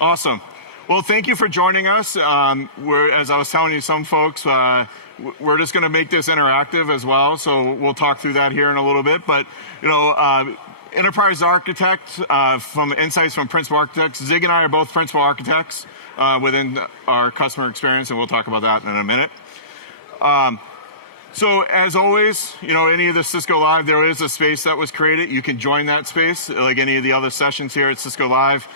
Awesome. Well, thank you for joining us. As I was telling you, some folks, we're just going to make this interactive as well. So we'll talk through that here in a little bit. But, enterprise architect, from insights from principal architects. Zig and I are both principal architects within our customer experience, and we'll talk about that in a minute. So as always, any of the Cisco Live, there is a space that was created. You can join that space, like any of the other sessions here at Cisco Live.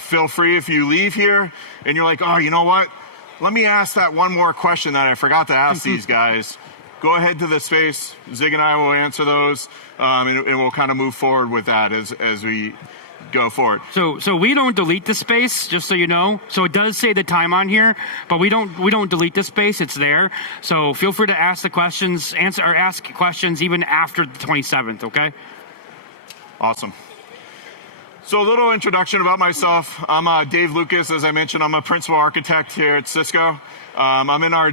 Feel free if you leave here and you're like, oh, you know what? Let me ask that one more question that I forgot to ask these guys. Go ahead to the space. Zig and I will answer those, and we'll kind of move forward with that as we go forward. So we don't delete the space, just so you know. So it does say the time on here, but we don't delete the space. It's there. So feel free to ask the questions, ask questions even after the 27th. Okay. Awesome. So a little introduction about myself. I'm Dave Lucas. As I mentioned, I'm a principal architect here at Cisco. I'm in our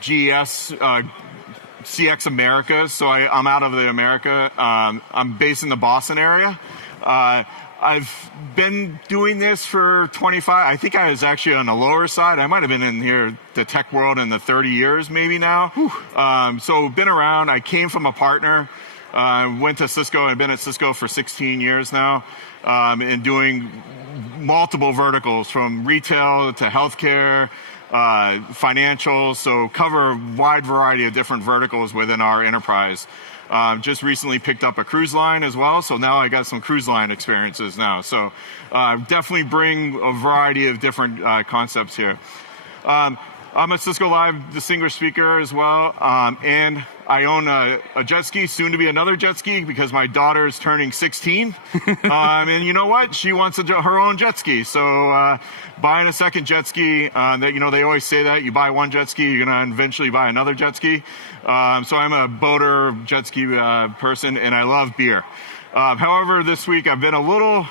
GS CX Americas, so I'm out of the America. I'm based in the Boston area. I've been doing this for 25. I think I was actually on the lower side. I might have been in here, the tech world, in the 30 years maybe now. So been around. I came from a partner. Went to Cisco. I've been at Cisco for 16 years now, and doing multiple verticals from retail to healthcare, financials. So cover a wide variety of different verticals within our enterprise. Just recently picked up a cruise line as well, so now I got some cruise line experiences now. So definitely bring a variety of different concepts here. I'm a Cisco Live distinguished speaker as well, and I own a jet ski, soon to be another jet ski, because my daughter is turning 16. And you know what? She wants her own jet ski. So buying a second jet ski, they always say that you buy one jet ski, you're going to eventually buy another jet ski. So I'm a boater, jet ski person, and I love beer. However, this week I've been a little,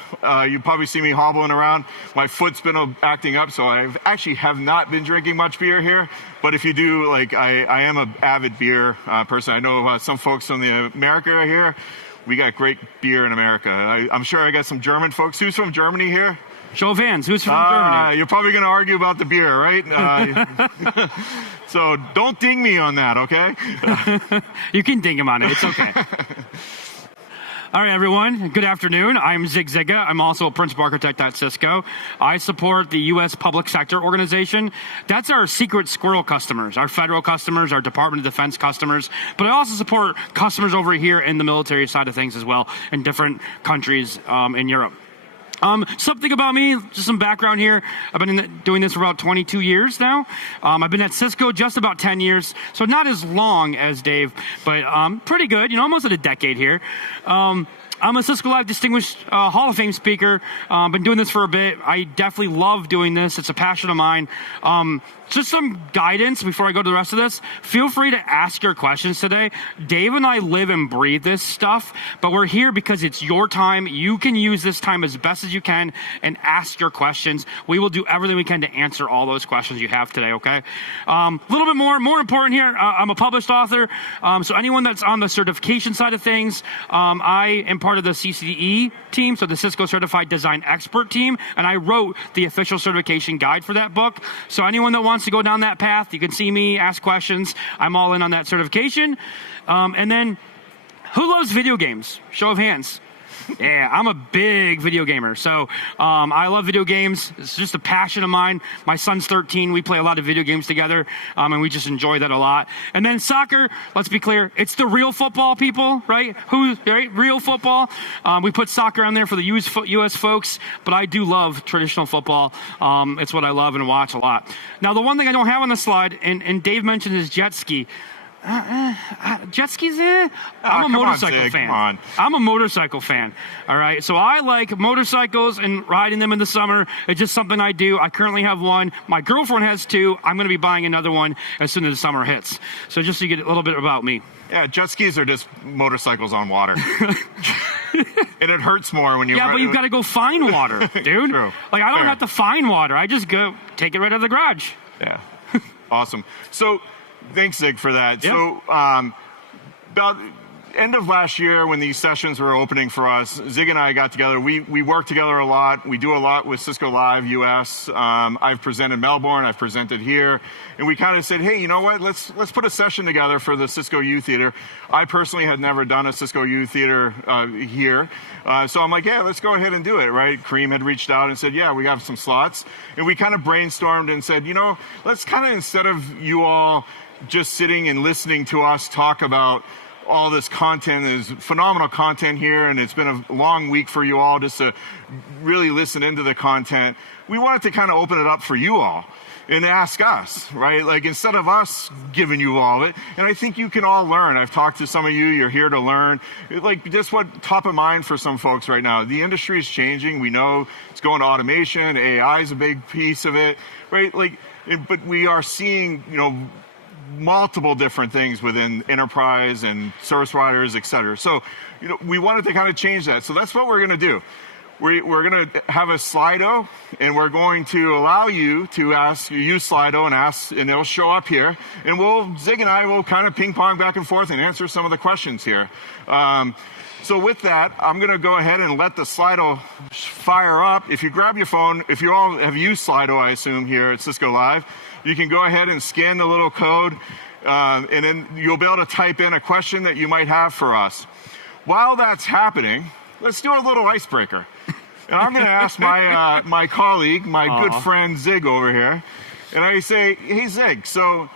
you probably see me hobbling around. My foot's been acting up, so I actually have not been drinking much beer here. But if you do, I am an avid beer person. I know some folks from the America here. We got great beer in America. I'm sure I got some German folks. Who's from Germany here? Show of hands. Who's from Germany? You're probably going to argue about the beer, right? So don't ding me on that, okay? You can ding him on it. It's okay. All right, everyone. Good afternoon. I'm Zig Zigga. I'm also a principal architect at Cisco. I support the U.S. public sector organization. That's our secret squirrel customers, our federal customers, our Department of Defense customers. But I also support customers over here in the military side of things as well, in different countries in Europe. Something about me, just some background here. I've been doing this for about 22 years now. I've been at Cisco just about 10 years, so not as long as Dave, but pretty good, almost at a decade here. I'm a Cisco Live Distinguished Hall of Fame speaker. Been doing this for a bit. I definitely love doing this. It's a passion of mine. Just some guidance before I go to the rest of this. Feel free to ask your questions today. Dave and I live and breathe this stuff, but we're here because it's your time. You can use this time as best as you can and ask your questions. We will do everything we can to answer all those questions you have today, okay? A little bit more important here. I'm a published author, so anyone that's on the certification side of things, I am part of the CCDE team, so the Cisco Certified Design Expert team, and I wrote the official certification guide for that book. So anyone that wants to go down that path, you can see me, ask questions. I'm all in on that certification. And then, who loves video games? Show of hands. Yeah, I'm a big video gamer. So I love video games. It's just a passion of mine. My son's 13. We play a lot of video games together, and we just enjoy that a lot. And then soccer, let's be clear, it's the real football, people, right? Right? Real football. We put soccer on there for the U.S. folks, but I do love traditional football. It's what I love and watch a lot. Now, the one thing I don't have on the slide, and Dave mentioned is jet ski. Jet skis, I'm a motorcycle fan. I'm a motorcycle fan. All right. So I like motorcycles and riding them in the summer. It's just something I do. I currently have one. My girlfriend has two. I'm going to be buying another one as soon as the summer hits. So just so you get a little bit about me. Yeah, jet skis are just motorcycles on water. And it hurts more when you... Yeah, but you've got to go find water, dude. True. I don't have to find water. I just go take it right out of the garage. Yeah. Awesome. So... Thanks, Zig, for that. Yep. So, about end of last year, when these sessions were opening for us, Zig and I got together. We work together a lot. We do a lot with Cisco Live US. I've presented Melbourne. I've presented here. And we kind of said, hey, you know what? Let's put a session together for the Cisco U Theater. I personally had never done a Cisco U Theater here. So I'm like, yeah, let's go ahead and do it, right? Cream had reached out and said, yeah, we got some slots. And we kind of brainstormed and said, you know, let's kind of, instead of you all just sitting and listening to us talk about all this content, there's phenomenal content here, and it's been a long week for you all just to really listen into the content. We wanted to kind of open it up for you all and ask us, right? Like, instead of us giving you all of it, and I think you can all learn. I've talked to some of you, you're here to learn. Like, just what top of mind for some folks right now. The industry is changing. We know it's going to automation. AI is a big piece of it, right? Like, but we are seeing, you know, multiple different things within enterprise and service providers, et cetera. So, you know, we wanted to kind of change that. So that's what we're going to do. We're going to have a Slido, and we're going to allow you to use Slido and ask, and it'll show up here. And Zig and I will kind of ping pong back and forth and answer some of the questions here. So with that, I'm going to go ahead and let the Slido fire up. If you grab your phone, if you all have used Slido, I assume, here at Cisco Live, you can go ahead and scan the little code, and then you'll be able to type in a question that you might have for us. While that's happening, let's do a little icebreaker. And I'm going to ask my colleague, my good friend Zig over here, and I say, hey, Zig, so,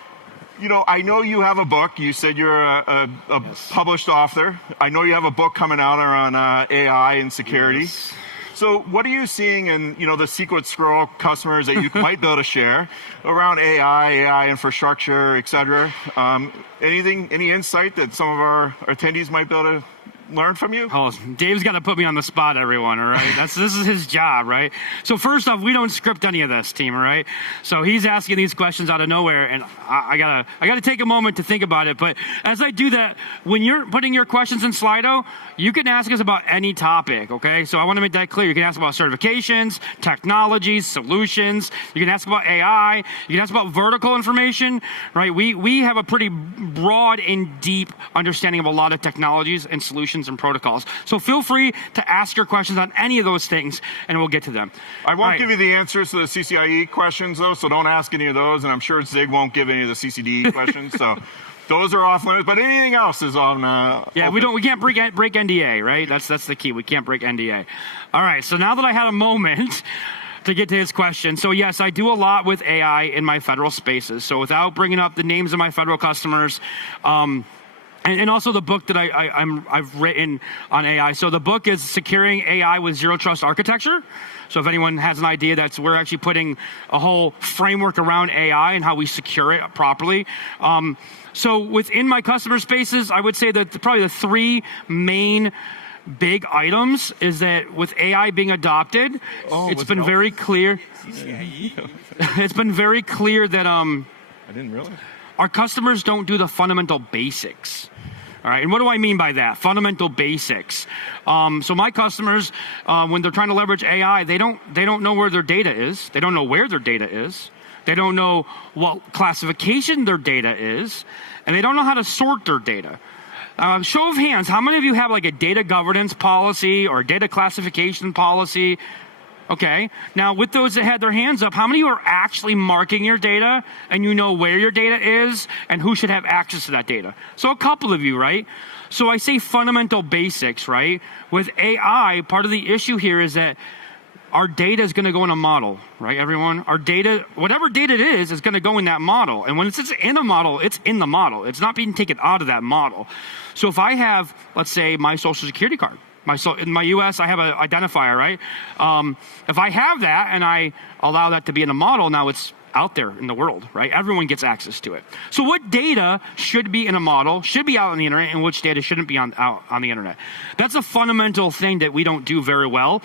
you know, I know you have a book. You said you're a Yes. published author. I know you have a book coming out around AI and security. Yes. So what are you seeing in, you know, the Secret Scroll customers that you might be able to share around AI infrastructure, et cetera? Any insight that some of our attendees might be able to learn from you? Oh, Dave's got to put me on the spot, everyone, all right? This is his job, right? So first off, we don't script any of this, team, all right? So he's asking these questions out of nowhere, and I gotta take a moment to think about it. But as I do that, when you're putting your questions in Slido, you can ask us about any topic, okay? So I want to make that clear. You can ask about certifications, technologies, solutions. You can ask about AI. You can ask about vertical information, right? We have a pretty broad and deep understanding of a lot of technologies and solutions and protocols. So feel free to ask your questions on any of those things, and we'll get to them. I won't give you the answers to the CCIE questions, though, so don't ask any of those, and I'm sure Zig won't give any of the CCDE questions, so those are off limits, but anything else is on yeah, we can't break NDA, right? That's the key. We can't break NDA. All right, so now that I had a moment to get to his question. So yes, I do a lot with AI in my federal spaces. So without bringing up the names of my federal customers, and also the book that I've written on AI. So the book is Securing AI with Zero Trust Architecture. So if anyone has an idea, we're actually putting a whole framework around AI and how we secure it properly. So within my customer spaces, I would say that probably the three main big items is that with AI being adopted, it's been very clear. It's been very clear that I didn't realize. Our customers don't do the fundamental basics. All right, and what do I mean by that? Fundamental basics. So my customers, when they're trying to leverage AI, they don't know where their data is. They don't know where their data is. They don't know what classification their data is, and they don't know how to sort their data. Show of hands, how many of you have like a data governance policy or data classification policy? Okay, now with those that had their hands up, how many of you are actually marking your data and you know where your data is and who should have access to that data? So a couple of you, right? So I say fundamental basics, right? With AI, part of the issue here is that our data is going to go in a model, right, everyone? Our data, whatever data it is going to go in that model. And when it's in a model, it's in the model. It's not being taken out of that model. So if I have, let's say, my social security card, in my US, I have an identifier, right? If I have that and I allow that to be in a model, now it's out there in the world, right? Everyone gets access to it. So what data should be in a model, should be out on the internet, and which data shouldn't be out on the internet? That's a fundamental thing that we don't do very well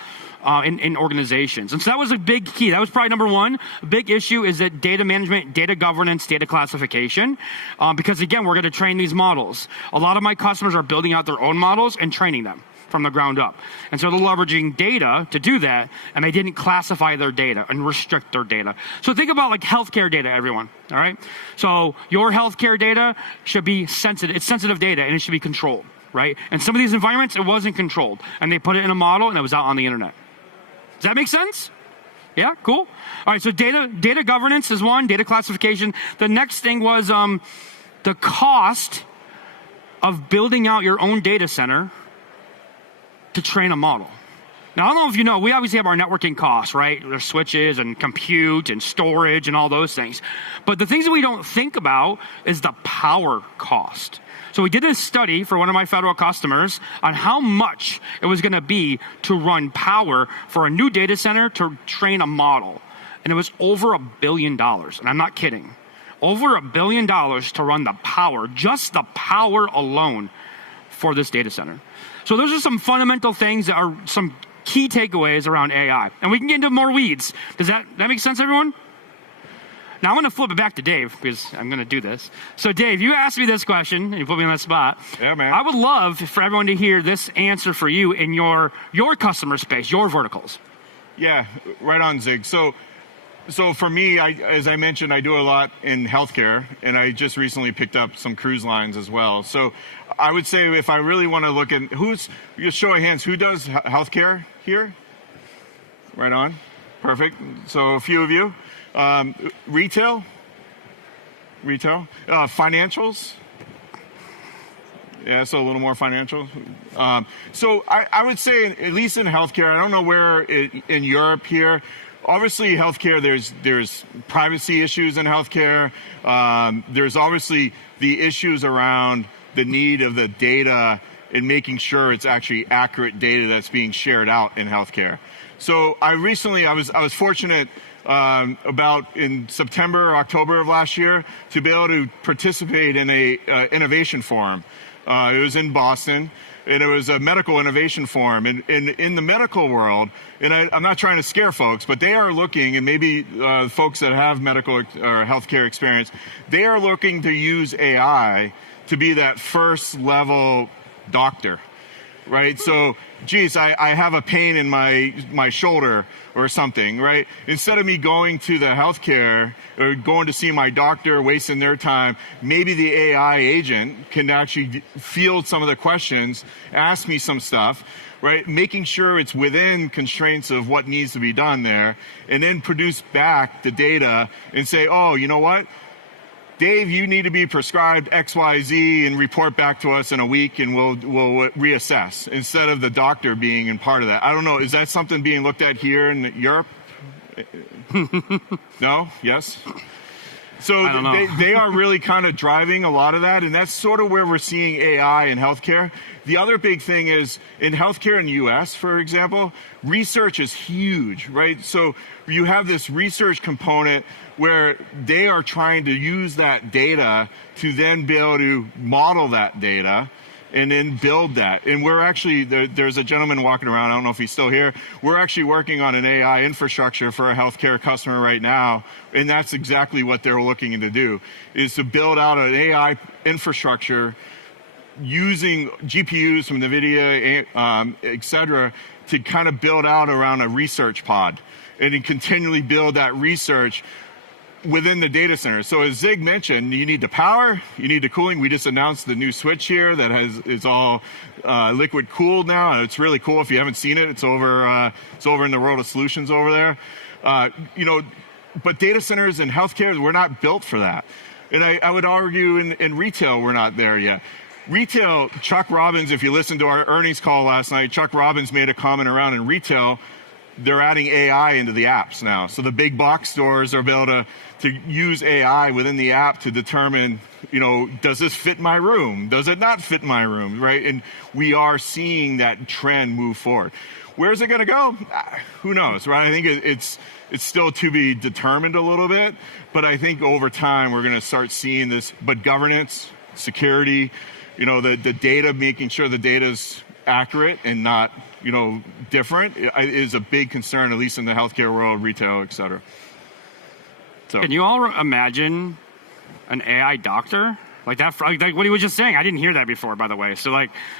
in organizations. And so that was a big key. That was probably number one. A big issue is that data management, data governance, data classification, because again, we're going to train these models. A lot of my customers are building out their own models and training them from the ground up. And so they're leveraging data to do that, and they didn't classify their data and restrict their data. So think about like healthcare data, everyone, all right? So your healthcare data should be sensitive. It's sensitive data, and it should be controlled. right? And some of these environments, it wasn't controlled. And they put it in a model, and it was out on the internet. Does that make sense? Yeah, cool. All right, so data governance is one, data classification. The next thing was the cost of building out your own data center to train a model. Now, I don't know if you know, we obviously have our networking costs, right? There's switches and compute and storage and all those things. But the things that we don't think about is the power cost. So we did a study for one of my federal customers on how much it was going to be to run power for a new data center to train a model. And it was over $1 billion. And I'm not kidding. Over $1 billion to run the power, just the power alone for this data center. So those are some fundamental things that are some key takeaways around AI. And we can get into more weeds. Does that make sense, everyone? Now I'm going to flip it back to Dave because I'm going to do this. So Dave, you asked me this question and you put me on the spot. Yeah, man. I would love for everyone to hear this answer for you in your customer space, your verticals. Yeah, right on, Zig. So for me, as I mentioned, I do a lot in healthcare, and I just recently picked up some cruise lines as well. So I would say if I really want to look at just show of hands, who does healthcare here? Right on. Perfect. So a few of you. Retail, financials. Yeah, so a little more financial. So I would say, at least in healthcare, I don't know where in Europe here. Obviously, healthcare, there's privacy issues in healthcare. There's obviously the issues around the need of the data and making sure it's actually accurate data that's being shared out in healthcare. So I was fortunate about in September or October of last year to be able to participate in a innovation forum. It was in Boston, and it was a medical innovation forum. And in the medical world, and I'm not trying to scare folks, but they are looking, and maybe folks that have medical or healthcare experience, they are looking to use AI to be that first level doctor, right? So, geez, I have a pain in my shoulder or something, right? Instead of me going to the healthcare or going to see my doctor, wasting their time, maybe the AI agent can actually field some of the questions, ask me some stuff, right? Making sure it's within constraints of what needs to be done there, and then produce back the data and say, oh, you know what? Dave, you need to be prescribed XYZ and report back to us in a week and we'll reassess, instead of the doctor being in part of that. I don't know, is that something being looked at here in Europe? No? Yes? So they are really kind of driving a lot of that, and that's sort of where we're seeing AI in healthcare. The other big thing is in healthcare in the US, for example, research is huge, right? So you have this research component where they are trying to use that data to then be able to model that data and then build that. And we're actually, there's a gentleman walking around, I don't know if he's still here, we're actually working on an AI infrastructure for a healthcare customer right now, and that's exactly what they're looking to do, is to build out an AI infrastructure using GPUs from NVIDIA, et cetera, to kind of build out around a research pod and to continually build that research within the data center. So as Zig mentioned, you need the power, you need the cooling. We just announced the new switch here that is all liquid cooled now. And it's really cool. If you haven't seen it, it's over in the World of Solutions over there. But data centers and healthcare, we're not built for that. And I would argue in retail, we're not there yet. Retail, Chuck Robbins, if you listened to our earnings call last night, Chuck Robbins made a comment around in retail, they're adding AI into the apps now. So the big box stores are able to use AI within the app to determine, does this fit my room? Does it not fit my room, right? And we are seeing that trend move forward. Where's it going to go? Who knows, right? I think it's still to be determined a little bit, but I think over time we're going to start seeing this. But governance, security, the data, making sure the data's accurate and not, different is a big concern, at least in the healthcare world, retail, et cetera. So, can you all imagine an AI doctor? Like that, like what he was just saying. I didn't hear that before, by the way. So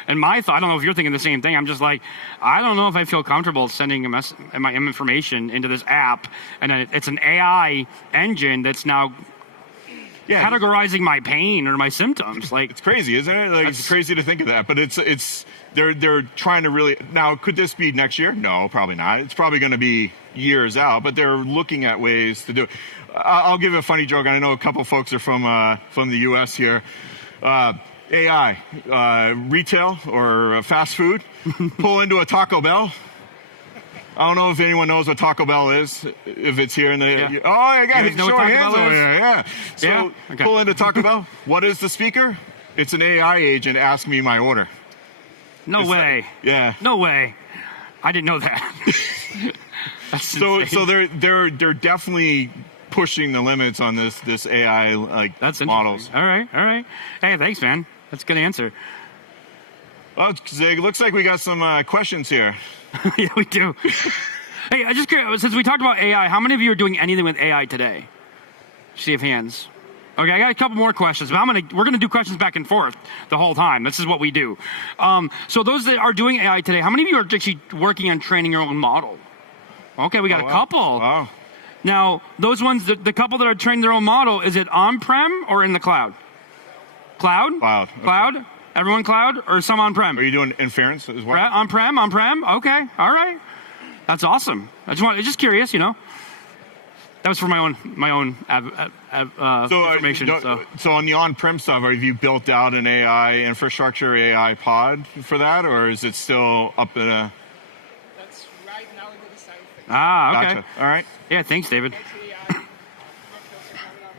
and my thought, I don't know if you're thinking the same thing. I'm just like, I don't know if I feel comfortable sending my information into this app, and it's an AI engine that's now categorizing my pain or my symptoms. Like, it's crazy, isn't it? Like, it's crazy to think of that, but they're trying to really, now could this be next year? No, probably not. It's probably going to be years out, but they're looking at ways to do it. I'll give a funny joke. I know a couple folks are from the US here. AI, retail or fast food, pull into a Taco Bell. I don't know if anyone knows what Taco Bell is, if it's here in the... Oh, I got it. Show hands over here. Yeah. So pull into Taco Bell. What is the speaker? It's an AI agent. Ask me my order. No way. Yeah. No way. I didn't know that. That's insane. So they're definitely pushing the limits on this AI That's models. All right. Hey, thanks, man. That's a good answer. Well, Zig, looks like we got some questions here. Yeah, we do. Hey, I just curious, since we talked about AI, how many of you are doing anything with AI today? See of hands. Okay, I got a couple more questions, but we're gonna do questions back and forth the whole time. This is what we do. So those that are doing AI today, how many of you are actually working on training your own model? Okay, we got a couple. Wow. Now, those ones, the couple that are training their own model, is it on-prem or in the cloud? Cloud? Cloud. Okay. Cloud? Everyone cloud or some on-prem? Are you doing inference as well? On-prem? Okay, all right. That's awesome. Just curious, you know. That was for my own information. So on the on-prem stuff, have you built out an AI infrastructure, AI pod for that, or is it still up in a... That's right now in the design phase. Ah, okay. Gotcha. All right. Yeah, thanks, David. Actually, workloads are coming up.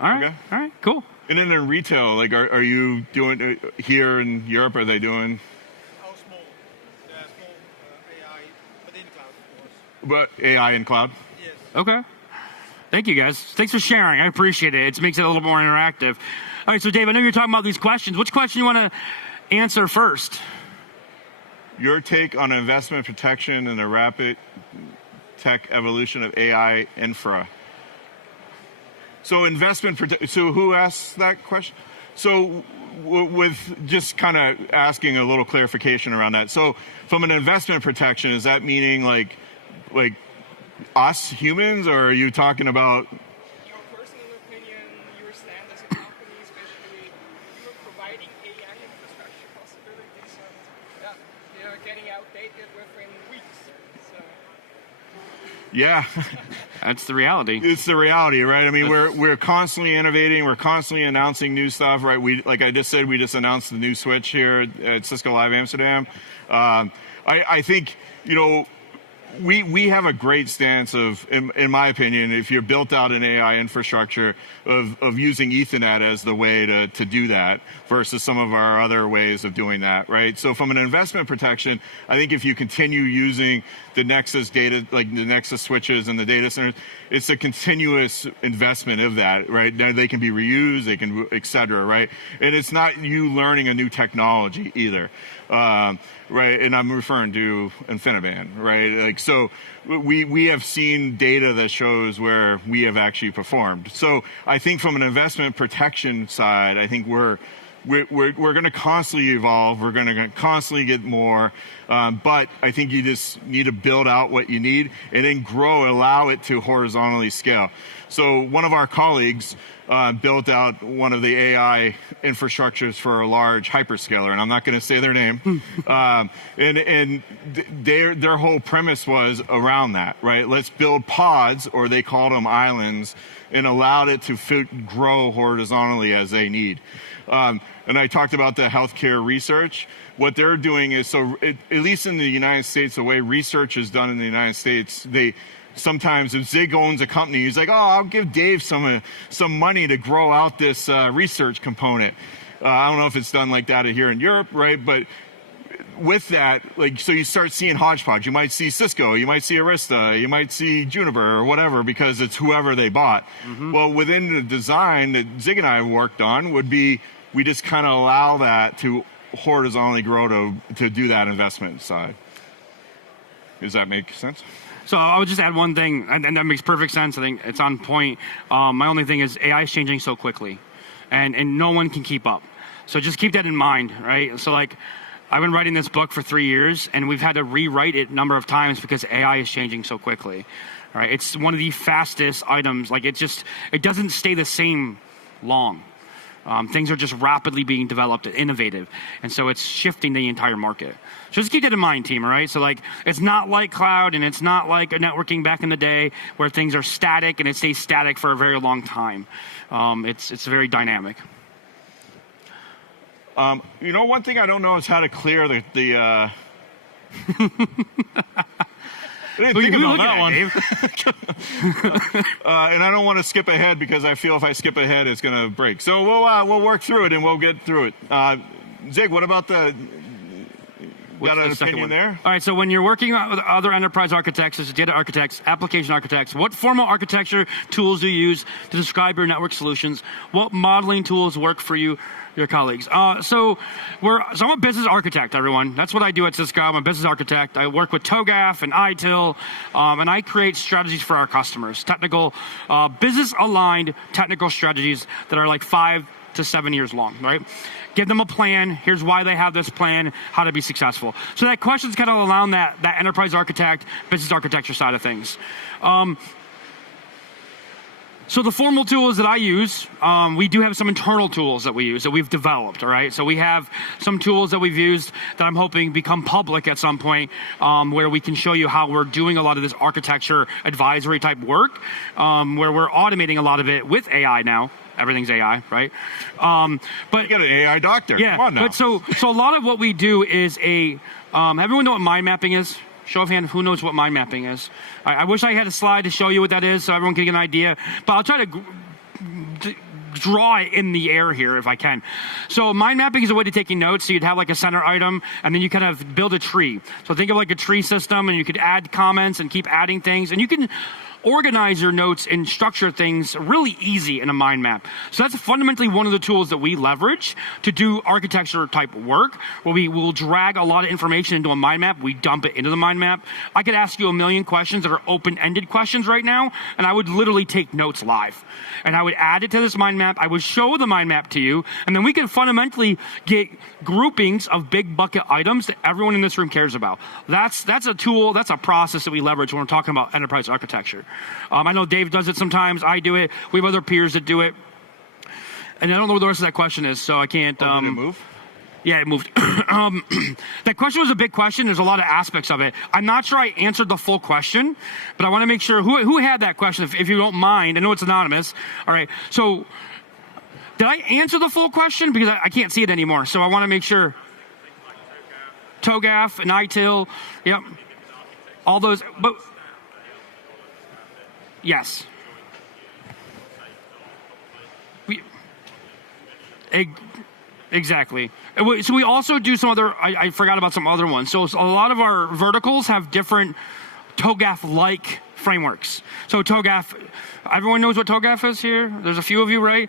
All right. Okay. All right, cool. And then in retail, like, are you doing here in Europe? Are they doing? How small? Small AI, but in the cloud, of course. But AI in cloud? Yes. Okay. Thank you, guys. Thanks for sharing. I appreciate it. It makes it a little more interactive. All right, so Dave, I know you're talking about these questions. Which question you want to answer first? Your take on investment protection and the rapid tech evolution of AI infra. So so who asked that question? So with just kind of asking a little clarification around that. So from an investment protection, is that meaning like us humans, or are you talking about? Your personal opinion, your stand as a company, especially you're providing AI infrastructure possibilities, and they're getting outdated within weeks. So. Yeah. That's the reality. It's the reality, right? I mean, we're constantly innovating. We're constantly announcing new stuff, right? Like I just said, we just announced the new switch here at Cisco Live Amsterdam. I think, you know, we have a great stance of, in my opinion, if you're built out an AI infrastructure of using Ethernet as the way to do that versus some of our other ways of doing that, right? So from an investment protection, I think if you continue using the Nexus data, like the Nexus switches and the data centers, it's a continuous investment of that, right? Now they can be reused, they can, et cetera, right? And it's not you learning a new technology either. Right, and I'm referring to InfiniBand, right? Like, so we have seen data that shows where we have actually performed. So I think from an investment protection side, I think we're going to constantly evolve. We're going to constantly get more, but I think you just need to build out what you need and then grow, allow it to horizontally scale. So one of our colleagues built out one of the AI infrastructures for a large hyperscaler, and I'm not going to say their name. And their whole premise was around that, right? Let's build pods, or they called them islands, and allowed it to grow horizontally as they need. And I talked about the healthcare research. What they're doing is, at least in the United States, the way research is done in the United States, sometimes if Zig owns a company, he's like, oh, I'll give Dave some money to grow out this research component. I don't know if it's done like that here in Europe, right? But with that, like, so you start seeing hodgepodge. You might see Cisco, you might see Arista, you might see Juniper or whatever, because it's whoever they bought. Mm-hmm. Well, within the design that Zig and I have worked on would be, we just kind of allow that to horizontally grow to do that investment side. Does that make sense? So I would just add one thing, and that makes perfect sense. I think it's on point. My only thing is AI is changing so quickly, and no one can keep up. So just keep that in mind, right? So like, I've been writing this book for 3 years, and we've had to rewrite it a number of times because AI is changing so quickly. Right? It's one of the fastest items. Like, it doesn't stay the same long. Things are just rapidly being developed and innovative. And so it's shifting the entire market. So just keep that in mind, team, all right? So like, it's not like cloud and it's not like a networking back in the day where things are static and it stays static for a very long time. It's very dynamic. One thing I don't know is how to clear the I didn't think about that one. And I don't want to skip ahead because I feel if I skip ahead, it's going to break. So we'll work through it and we'll get through it. Zig, what about got an opinion there? All right, so when you're working with other enterprise architects, such as data architects, application architects, what formal architecture tools do you use to describe your network solutions? What modeling tools work for you, your colleagues? So I'm a business architect, everyone. That's what I do at Cisco. I'm a business architect. I work with TOGAF and ITIL, and I create strategies for our customers, technical, business-aligned technical strategies that are like 5 to 7 years long, right? Give them a plan. Here's why they have this plan, how to be successful. So that question's kind of around that enterprise architect, business architecture side of things. So the formal tools that I use, we do have some internal tools that we use that we've developed, all right? So we have some tools that we've used that I'm hoping become public at some point, where we can show you how we're doing a lot of this architecture advisory type work, where we're automating a lot of it with AI now. Everything's AI, right? But you got an AI doctor. Yeah, come on now. But so a lot of what we do is everyone know what mind mapping is? Show of hands, who knows what mind mapping is? I wish I had a slide to show you what that is so everyone can get an idea, but I'll try to draw it in the air here if I can. So mind mapping is a way to taking notes. So you'd have like a center item and then you kind of build a tree. So think of like a tree system and you could add comments and keep adding things and you can organize your notes and structure things really easy in a mind map. So that's fundamentally one of the tools that we leverage to do architecture type work, where we will drag a lot of information into a mind map. We dump it into the mind map. I could ask you a million questions that are open-ended questions right now, and I would literally take notes live. And I would add it to this mind map. I would show the mind map to you, and then we can fundamentally get groupings of big bucket items that everyone in this room cares about. That's a tool, that's a process that we leverage when we're talking about enterprise architecture. I know Dave does it sometimes. I do it. We have other peers that do it. And I don't know what the rest of that question is, so I can't. Did it move? Yeah, it moved. That question was a big question. There's a lot of aspects of it. I'm not sure I answered the full question, but I want to make sure who had that question, if you don't mind. I know it's anonymous. All right. So did I answer the full question? Because I can't see it anymore. So I want to make sure. TOGAF and ITIL. Yep. All those. But yes. Exactly. So we also do some other, I forgot about some other ones. So a lot of our verticals have different TOGAF-like frameworks. So TOGAF, everyone knows what TOGAF is here? There's a few of you, right?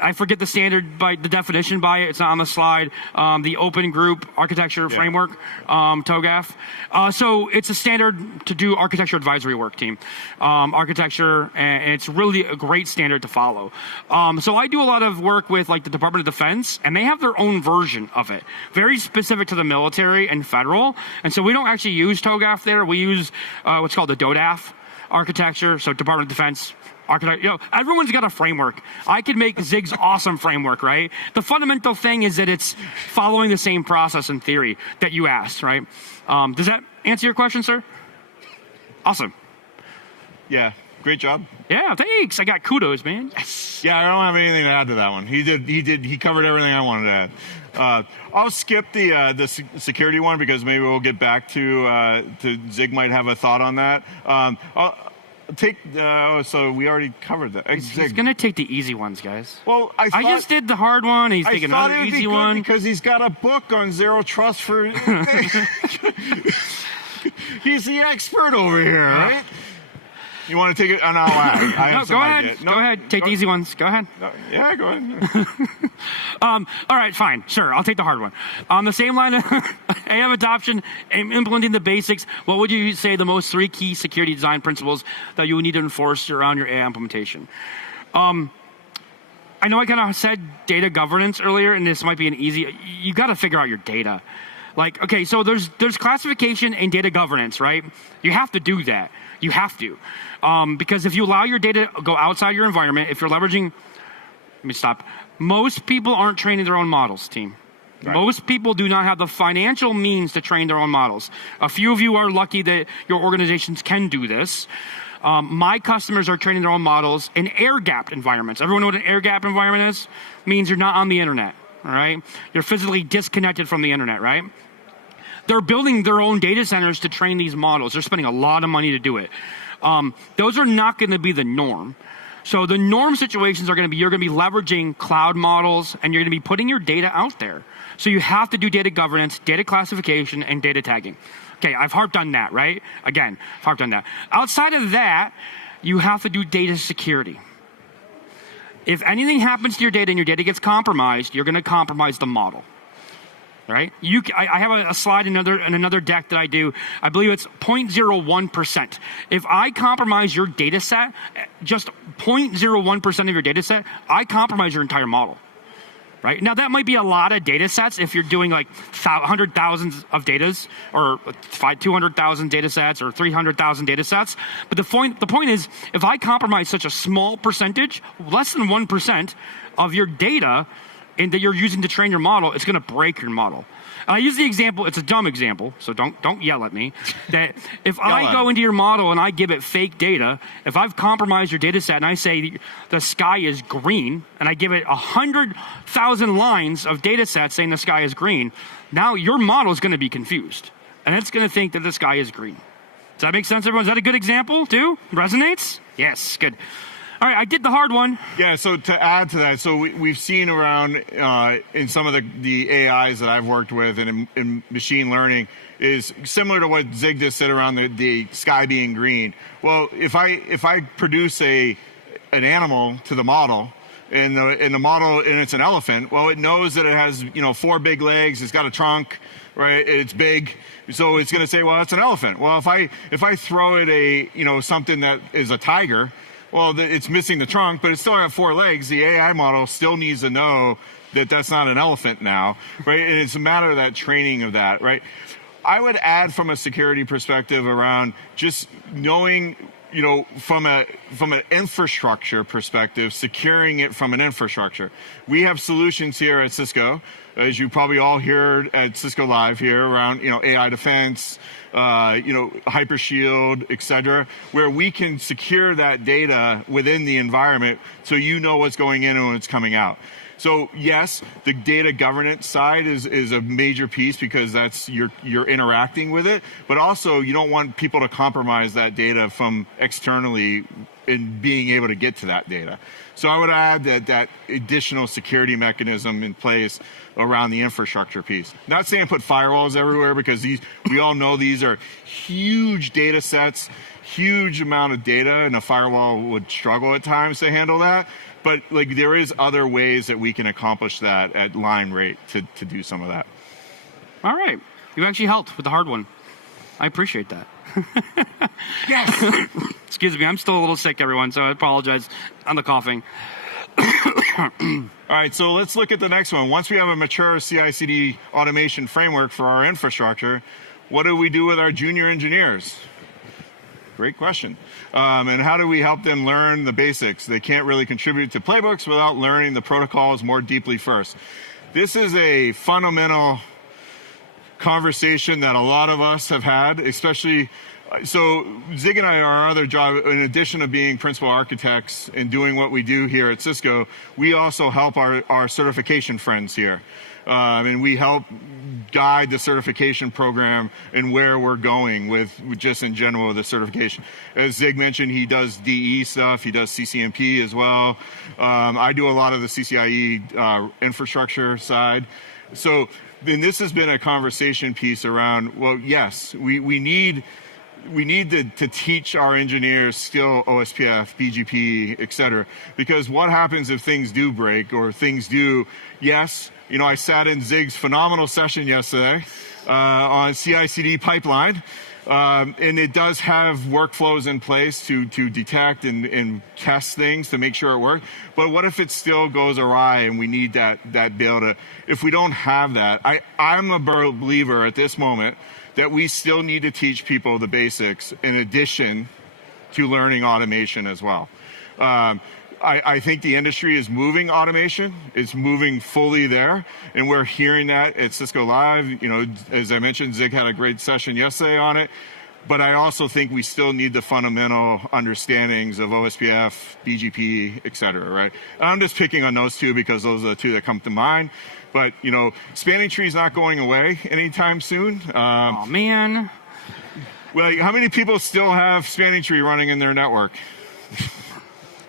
I forget the standard by the definition by it. It's not on the slide. The Open Group Architecture Framework, TOGAF. So it's a standard to do architecture advisory work, team. Architecture, and it's really a great standard to follow. So I do a lot of work with like the Department of Defense, and they have their own version of it, very specific to the military and federal. And so we don't actually use TOGAF there. We use what's called the DODAF architecture, so Department of Defense. Architect, everyone's got a framework. I could make Zig's awesome framework, right? The fundamental thing is that it's following the same process in theory that you asked, right? Does that answer your question, sir? Awesome. Yeah, great job. Yeah, thanks. I got kudos, man. Yes. Yeah, I don't have anything to add to that one. He covered everything I wanted to add. I'll skip the security one because maybe we'll get back to Zig might have a thought on that. So we already covered that. He's going to take the easy ones, guys. Well, I just did the hard one. He's taking another easy one. Because he's got a book on zero trust for... He's the expert over here, right? You want to take it? And I'll add. No, go ahead. Go ahead. Take the easy ones. Go ahead. No, yeah, go ahead. All right, fine. Sure, I'll take the hard one. On the same line of AM adoption and implementing the basics, what would you say the most 3 key security design principles that you would need to enforce around your AI implementation? I know I kind of said data governance earlier, and this might be an easy... You got to figure out your data. Like, okay, so there's classification and data governance, right? You have to do that. You have to. Because if you allow your data to go outside your environment, if you're leveraging, let me stop. Most people aren't training their own models, team. Right. Most people do not have the financial means to train their own models. A few of you are lucky that your organizations can do this. My customers are training their own models in air-gapped environments. Everyone know what an air-gapped environment is? It means you're not on the internet, all right? You're physically disconnected from the internet, right? They're building their own data centers to train these models. They're spending a lot of money to do it. Those are not going to be the norm. So the norm situations are going to be, you're going to be leveraging cloud models, and you're going to be putting your data out there. So you have to do data governance, data classification, and data tagging. Okay, I've harped on that, right? Again, I've harped on that. Outside of that, you have to do data security. If anything happens to your data and your data gets compromised, you're going to compromise the model. Right? I have a slide in another deck that I do. I believe it's 0.01%. If I compromise your data set, just 0.01% of your data set, I compromise your entire model. Right? Now, that might be a lot of data sets if you're doing like 100,000 of datas, or 200,000 data sets, or 300,000 data sets. But the point is, if I compromise such a small percentage, less than 1% of your data, and that you're using to train your model, it's going to break your model. And I use the example, it's a dumb example, so don't yell at me, that if I go into your model and I give it fake data, if I've compromised your data set and I say the sky is green, and I give it 100,000 lines of data sets saying the sky is green, now your model is going to be confused. And it's going to think that the sky is green. Does that make sense, everyone? Is that a good example, too? Resonates? Yes, good. All right, I did the hard one. Yeah, so to add to that, so we've seen around in some of the AIs that I've worked with and in machine learning is similar to what Zig just said around the sky being green. Well, if I produce an animal to the model, and the model, and it's an elephant, well, it knows that it has 4 big legs, it's got a trunk, right? It's big, so it's going to say, well, it's an elephant. Well, if I throw it something that is a tiger, well, it's missing the trunk, but it still has 4 legs. The AI model still needs to know that that's not an elephant now, right? And it's a matter of that training of that, right? I would add from a security perspective around just knowing, from an infrastructure perspective, securing it from an infrastructure. We have solutions here at Cisco, as you probably all hear at Cisco Live here around, AI defense, Hypershield, et cetera, where we can secure that data within the environment so you know what's going in and what's coming out. So yes, the data governance side is a major piece because that's you're interacting with it, but also you don't want people to compromise that data from externally in being able to get to that data. So I would add that additional security mechanism in place around the infrastructure piece. Not saying put firewalls everywhere, because we all know these are huge data sets, huge amount of data, and a firewall would struggle at times to handle that. But there is other ways that we can accomplish that at line rate to do some of that. All right. You actually helped with the hard one. I appreciate that. Yes. Excuse me, I'm still a little sick, everyone, so I apologize on the coughing. All right, so let's look at the next one. Once we have a mature CI/CD automation framework for our infrastructure, what do we do with our junior engineers? Great question. And how do we help them learn the basics? They can't really contribute to playbooks without learning the protocols more deeply first. This is a fundamental conversation that a lot of us have had, especially, so Zig and I, our other job, in addition to being principal architects and doing what we do here at Cisco, we also help our certification friends here. And we help guide the certification program and where we're going with just in general the certification. As Zig mentioned, he does DE stuff, he does CCNP as well. I do a lot of the CCIE infrastructure side. So then this has been a conversation piece around, well, yes, we need to teach our engineers still OSPF, BGP, et cetera, because what happens if things do break or things do, yes, I sat in Zig's phenomenal session yesterday on CI/CD pipeline. And it does have workflows in place to detect and test things to make sure it works. But what if it still goes awry and we need that able to, if we don't have that, I'm a believer at this moment that we still need to teach people the basics in addition to learning automation as well. I think the industry is moving automation. It's moving fully there, and we're hearing that at Cisco Live. You know, as I mentioned, Zig had a great session yesterday on it. But I also think we still need the fundamental understandings of OSPF, BGP, et cetera, right? And I'm just picking on those two because those are the two that come to mind. But, you know, spanning tree is not going away anytime soon. Oh, man. Well, how many people still have spanning tree running in their network?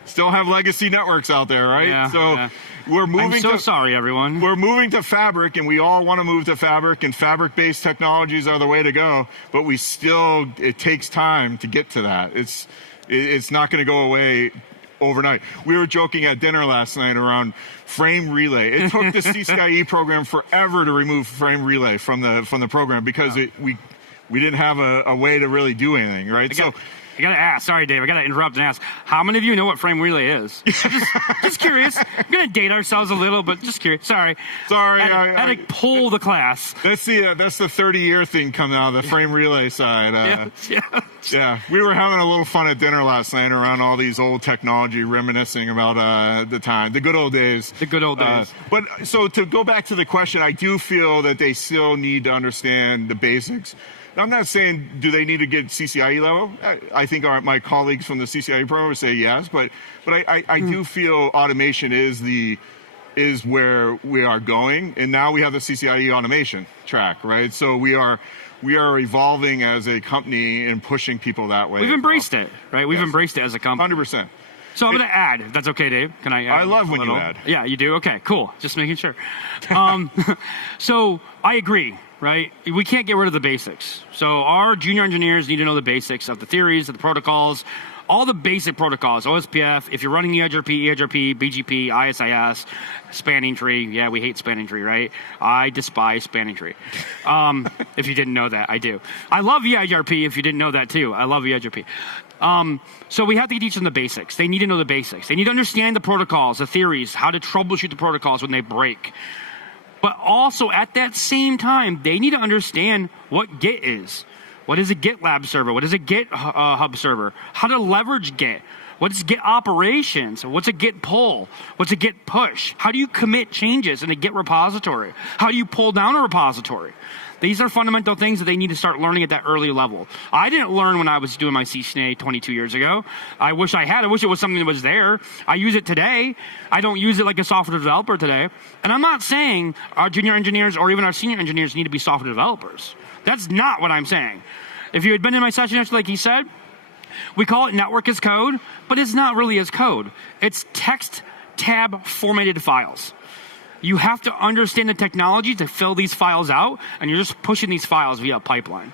Still have legacy networks out there, right? Yeah, so yeah. we're moving. I'm so sorry, everyone. We're moving to fabric, and we all want to move to fabric, and fabric-based technologies are the way to go. But we still, it takes time to get to that. It's not going to go away overnight. We were joking at dinner last night around frame relay. It took the CCIE program forever to remove frame relay from the program because we didn't have a way to really do anything, right? I gotta ask, sorry Dave, I gotta interrupt and ask, how many of you know what frame relay is? just curious. I'm gonna date ourselves a little, but just curious. Sorry. I had to pull the class. That's the 30-year thing coming out of the frame relay side. Yeah, we were having a little fun at dinner last night around all these old technology, reminiscing about the good old days. The good old days. But so to go back to the question, I do feel that they still need to understand the basics. I'm not saying do they need to get CCIE level. I think my colleagues from the CCIE program would say yes, but I do feel automation is where we are going, and now we have the CCIE automation track, right? So we are evolving as a company and pushing people that way. We've embraced it, right? We've embraced it as a company. 100%. So I'm going to add, if that's okay, Dave. Can I add? I love when you add. Yeah, you do? Okay, cool. Just making sure. So I agree, right? We can't get rid of the basics. So our junior engineers need to know the basics of the theories, of the protocols, all the basic protocols, OSPF, if you're running EIGRP, BGP, ISIS, spanning tree. Yeah, we hate spanning tree, right? I despise spanning tree. If you didn't know that, I do. I love EIGRP if you didn't know that too. I love EIGRP. So we have to teach them the basics. They need to know the basics. They need to understand the protocols, the theories, how to troubleshoot the protocols when they break. But also at that same time, they need to understand what Git is. What is a GitLab server? What is a Git hub server? How to leverage Git? What is Git operations? What's a Git pull? What's a Git push? How do you commit changes in a Git repository? How do you pull down a repository? These are fundamental things that they need to start learning at that early level. I didn't learn when I was doing my CCNA 22 years ago. I wish I had. I wish it was something that was there. I use it today. I don't use it like a software developer today. And I'm not saying our junior engineers or even our senior engineers need to be software developers. That's not what I'm saying. If you had been in my session yesterday, like he said, we call it network as code, but it's not really as code. It's text tab formatted files. You have to understand the technology to fill these files out, and you're just pushing these files via a pipeline.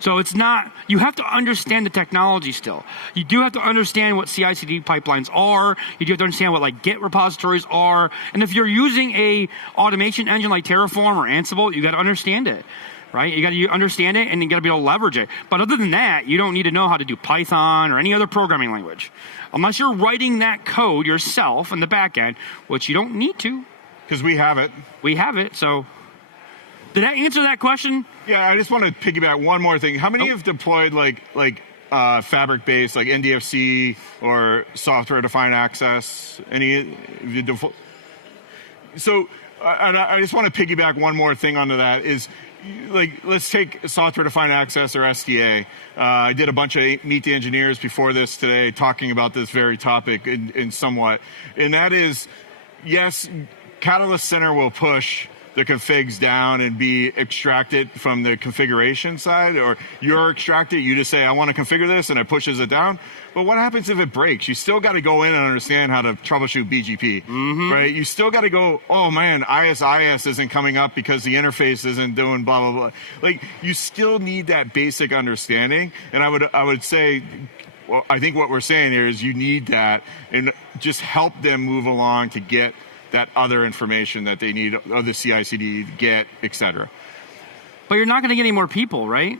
So it's not, you have to understand the technology still. You do have to understand what CI/CD pipelines are. You do have to understand what like Git repositories are. And if you're using a automation engine like Terraform or Ansible, you got to understand it, right? You got to understand it, and you got to be able to leverage it. But other than that, you don't need to know how to do Python or any other programming language, unless you're writing that code yourself in the back end, which you don't need to. Because we have it. We have it, so. Did that answer that question? Yeah, I just want to piggyback one more thing. How many have deployed like fabric-based, like NDFC or software-defined access? So I just want to piggyback one more thing onto that is, like, let's take software-defined access or SDA. I did a bunch of Meet the Engineers before this today talking about this very topic in somewhat. And that is, yes, Catalyst Center will push the configs down and be extracted from the configuration side, or you're extracted, you just say, I want to configure this, and it pushes it down. But what happens if it breaks? You still got to go in and understand how to troubleshoot BGP, right? You still got to go, oh man, ISIS isn't coming up because the interface isn't doing blah, blah, blah. Like, you still need that basic understanding. And I would say, well, I think what we're saying here is you need that, and just help them move along to get that other information that they need, of the CI/CD, Git, etc. But you're not going to get any more people, right?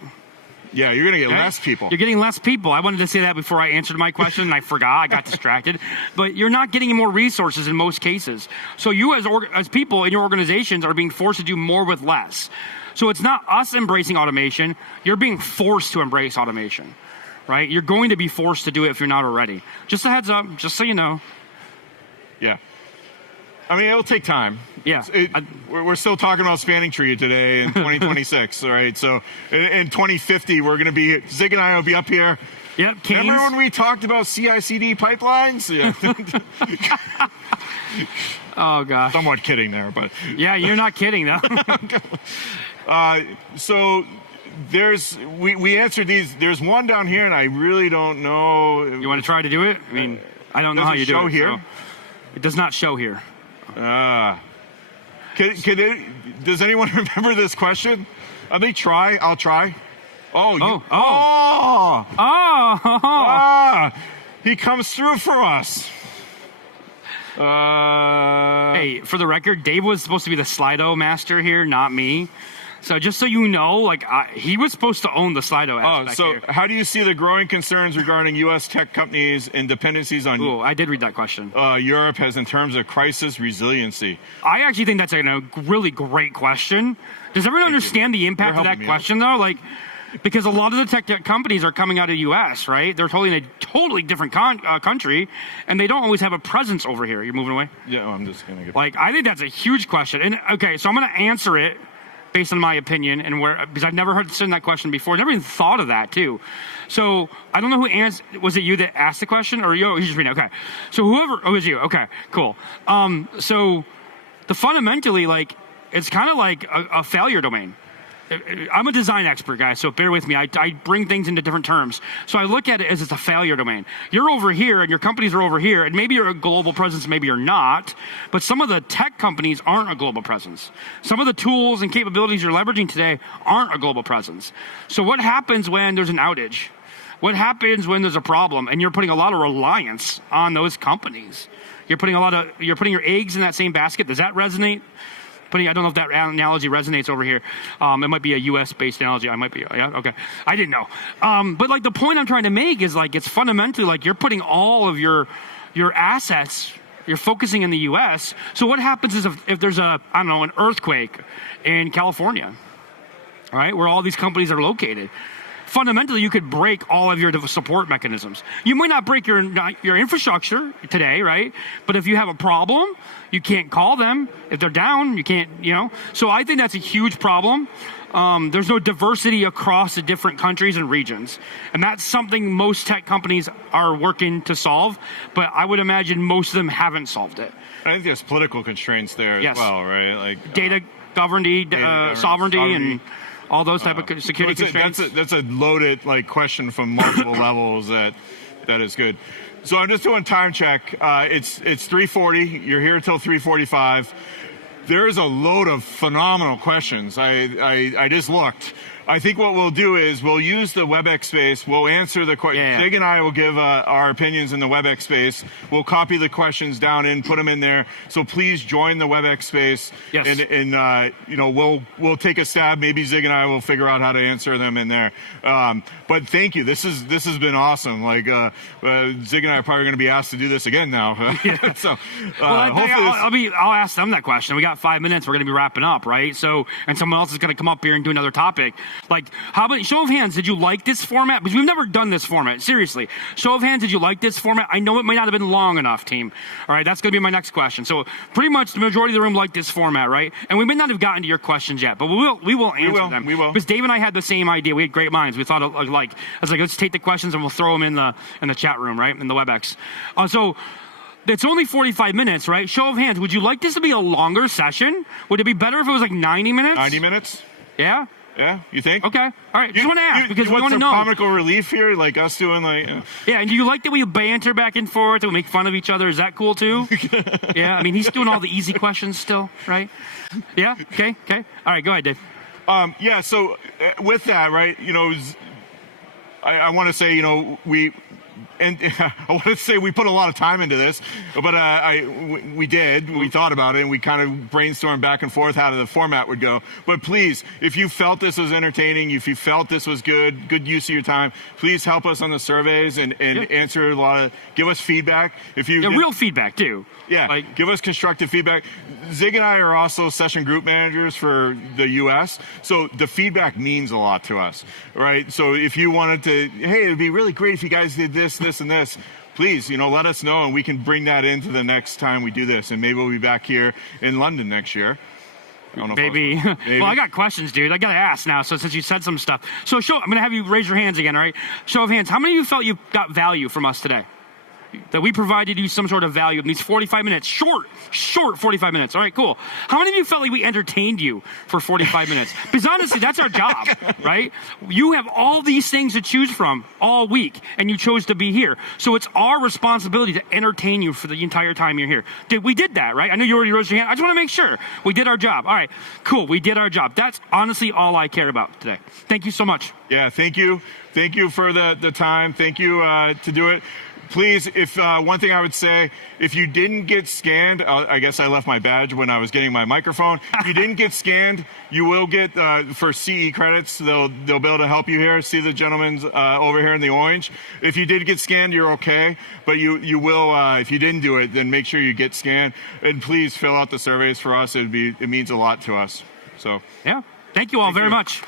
Yeah, you're going to get Okay? less people. You're getting less people. I wanted to say that before I answered my question, and I forgot. I got distracted. But you're not getting more resources in most cases. So you as people in your organizations are being forced to do more with less. So it's not us embracing automation. You're being forced to embrace automation, right? You're going to be forced to do it if you're not already. Just a heads up, just so you know. Yeah. I mean, it'll take time. Yeah. We're still talking about spanning tree today in 2026, all right? So in 2050, we're going to be, Zig and I will be up here. Yep, Remember when we talked about CI/CD pipelines? Yeah. Oh, gosh. Somewhat kidding there, but. Yeah, you're not kidding, though. So we answered these. There's one down here, and I really don't know. You want to try to do it? I mean, I don't know how you do it. Here? So it does not show here. Does anyone remember this question? I'll try. He comes through for us. Hey, for the record, Dave was supposed to be the Slido master here, not me. So just so you know, like he was supposed to own the Slido aspect here. How do you see the growing concerns regarding U.S. tech companies and dependencies on I did read that question. Europe has in terms of crisis resiliency? I actually think that's a really great question. Does everyone understand the impact of that question, though? Like, because a lot of the tech companies are coming out of the U.S., right? They're totally in a totally different country, and they don't always have a presence over here. You're moving away? Yeah, I'm just going to get... Like, I think that's a huge question. And, okay, so I'm going to answer it based on my opinion, and because I've never heard that question before. Never even thought of that, too. So, I don't know who answered. Was it you that asked the question, or you just reading? Okay. So, whoever... Oh, it was you. Okay, cool. So, fundamentally, like, it's kind of like a failure domain. I'm a design expert, guys, so bear with me. I bring things into different terms. So I look at it as it's a failure domain. You're over here, and your companies are over here, and maybe you're a global presence, maybe you're not, but some of the tech companies aren't a global presence. Some of the tools and capabilities you're leveraging today aren't a global presence. So what happens when there's an outage? What happens when there's a problem, and you're putting a lot of reliance on those companies? You're putting your eggs in that same basket. Does that resonate? I don't know if that analogy resonates over here. It might be a U.S.-based analogy. I might be, yeah, okay. I didn't know. But like the point I'm trying to make is like it's fundamentally like you're putting all of your assets, you're focusing in the U.S. So what happens is if there's an earthquake in California, all right, where all these companies are located, fundamentally, you could break all of your support mechanisms. You might not break your infrastructure today, right? But if you have a problem, you can't call them. If they're down, you can't, So I think that's a huge problem. There's no diversity across the different countries and regions. And that's something most tech companies are working to solve. But I would imagine most of them haven't solved it. I think there's political constraints there as well, right? Like data sovereignty and all those type of security constraints. That's a loaded question from multiple levels. That is good. So I'm just doing time check. It's 3:40. You're here until 3:45. There's a load of phenomenal questions. I just looked. I think what we'll do is we'll use the WebEx space. We'll answer the questions. Yeah. Dig and I will give our opinions in the WebEx space. We'll copy the questions down and put them in there. So please join the WebEx space. Yes. And we'll take a stab. Maybe Zig and I will figure out how to answer them in there. But thank you. This has been awesome. Zig and I are probably going to be asked to do this again now. Yeah. So hopefully I'll ask them that question. We got 5 minutes. We're going to be wrapping up, right? So, and someone else is going to come up here and do another topic. How about show of hands? Did you like this format? Because we've never done this format. Seriously, show of hands. Did you like this format? I know it might not have been long enough, team. All right, that's going to be my next question. So pretty much the majority of the room liked this format, right? And we may not have gotten to your questions yet, but we will answer them. We will. Because Dave and I had the same idea. We had great minds. We thought let's take the questions and we'll throw them in the chat room, right, in the WebEx. So. It's only 45 minutes, right? Show of hands. Would you like this to be a longer session? Would it be better if it was 90 minutes? 90 minutes? Yeah? Yeah, you think? Okay. All right. Just want to ask because we want to know. Comical relief here, like us doing Yeah, and do you like that we banter back and forth and we make fun of each other? Is that cool too? Yeah, I mean, he's doing all the easy questions still, right? Yeah? Okay. All right, go ahead, Dave. So with that, right, I want to say, and I want to say we put a lot of time into this, but we did. We thought about it, and we kind of brainstormed back and forth how the format would go. But please, if you felt this was entertaining, if you felt this was good use of your time, please help us on the surveys and answer give us feedback. If you real feedback too. Yeah, give us constructive feedback. Zig and I are also session group managers for the U.S., so the feedback means a lot to us, right? So if you wanted to, hey, it'd be really great if you guys did this, this, and this, please, let us know, and we can bring that into the next time we do this, and maybe we'll be back here in London next year. I don't know Maybe. Well, I got questions, dude. I got to ask now, so since you said some stuff. So I'm going to have you raise your hands again, all right? Show of hands. How many of you felt you got value from us today? That we provided you some sort of value in these 45 minutes. Short 45 minutes. All right, cool. How many of you felt like we entertained you for 45 minutes? Because honestly, that's our job, right? You have all these things to choose from all week, and you chose to be here. So it's our responsibility to entertain you for the entire time you're here. We did that, right? I know you already raised your hand. I just want to make sure. We did our job. All right, cool. We did our job. That's honestly all I care about today. Thank you so much. Yeah, thank you. Thank you for the time. Thank you to do it. Please, if one thing I would say, if you didn't get scanned, I guess I left my badge when I was getting my microphone. If you didn't get scanned, you will get, for CE credits, they'll be able to help you here. See the gentleman's over here in the orange. If you did get scanned, you're okay, but you will, if you didn't do it, then make sure you get scanned. And please fill out the surveys for us. It means a lot to us. So yeah, thank you all very much.